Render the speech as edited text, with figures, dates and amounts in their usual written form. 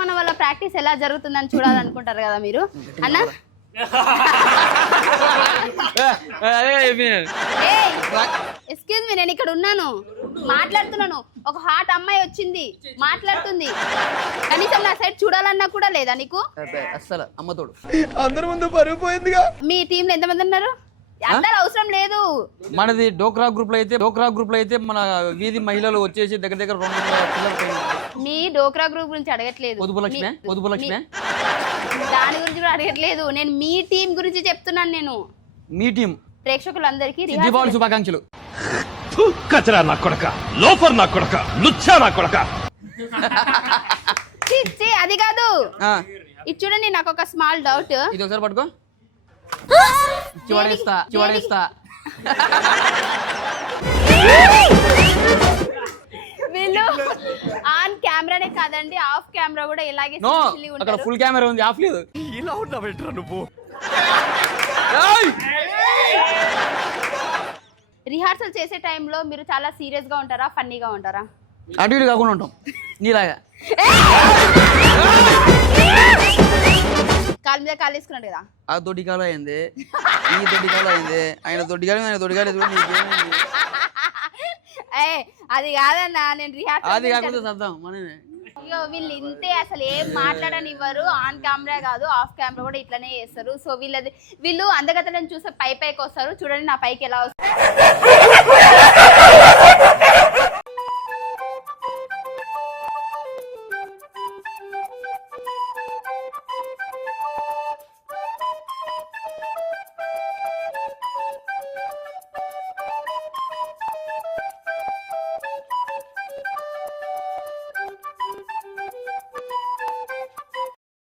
మన వల్ల ప్రాక్టీస్ ఎలా జరుగుతుందని చూడాలనుకుంటారు కదా మీరు అన్న. ఎక్స్క్యూజ్ మీ, నేను ఇక్కడ ఉన్నాను మాట్లాడుతున్నాను. ఒక హాట్ అమ్మాయి వచ్చింది మాట్లాడుతుంది, కనీసం నా సైడ్ చూడాలన్నా కూడా లేదా నీకు? అస్సలు అమ్మతోడు అందరి ముందు పరుగు పోయిందిగా. మీ టీంలో ఎంతమంది ఉన్నారు? అందరు అవసరం లేదు. మనది డోక్రా గ్రూప్ లో అయితే మన వీధి మహిళలు వచ్చేసి దగ్గర 200 పిల్లలు. మీ డోక్రా గ్రూప్ గురించి అడగట్లేదు, పొదుపు లక్ష్మి దాని గురించి కూడా అడగట్లేదు. నేను మీ టీం గురించి చెప్తున్నాను. నేను మీ టీం ప్రేక్షకులందరికీ దీపావళి శుభాకాంక్షలు. కచరా నా కొడక, లోఫర్ నా కొడక, లుచ్చా నా కొడక. అది కాదు, ఇది చూడండి. నాకు ఒక స్మాల్ డౌట్. ఇది ఒకసారి పట్టుకో. చివడేస్తా వీళ్ళు ఆన్ కెమెరానే కాదండి, ఆఫ్ కెమెరా కూడా ఇలాగే అక్కడ ఫుల్ కెమెరా ఉంది, ఆఫ్ లేదు. ఇలా ఉన్నా బెటర్ నువ్వు. రిహార్సల్ చేసే టైంలో మీరు చాలా సీరియస్ గా ఉంటారా, ఫన్నీగా ఉంటారా? అటు ఇటు కాకుండా ఉంటాం నీలాగా. కాలు మీద కాలు వేసుకున్నాడు కదా. ఆ దొడ్డికాలు అయింది, ఈ దొడ్డికాలు అయింది, ఆయన దొడ్డికాలు అది కాదన్నా, నేను రిహార్సల్ అది కాకపోతే శబ్దం మనమే. అయ్యో వీళ్ళు ఇంతే, అసలు ఏం మాట్లాడనివ్వరు. ఆన్ కెమెరా కాదు, ఆఫ్ కెమెరా కూడా ఇట్లానే చేస్తారు. సో వీళ్ళు అందగతలను చూస్తే పైకి వస్తారు. చూడండి నా పైకి ఎలా వస్తారు.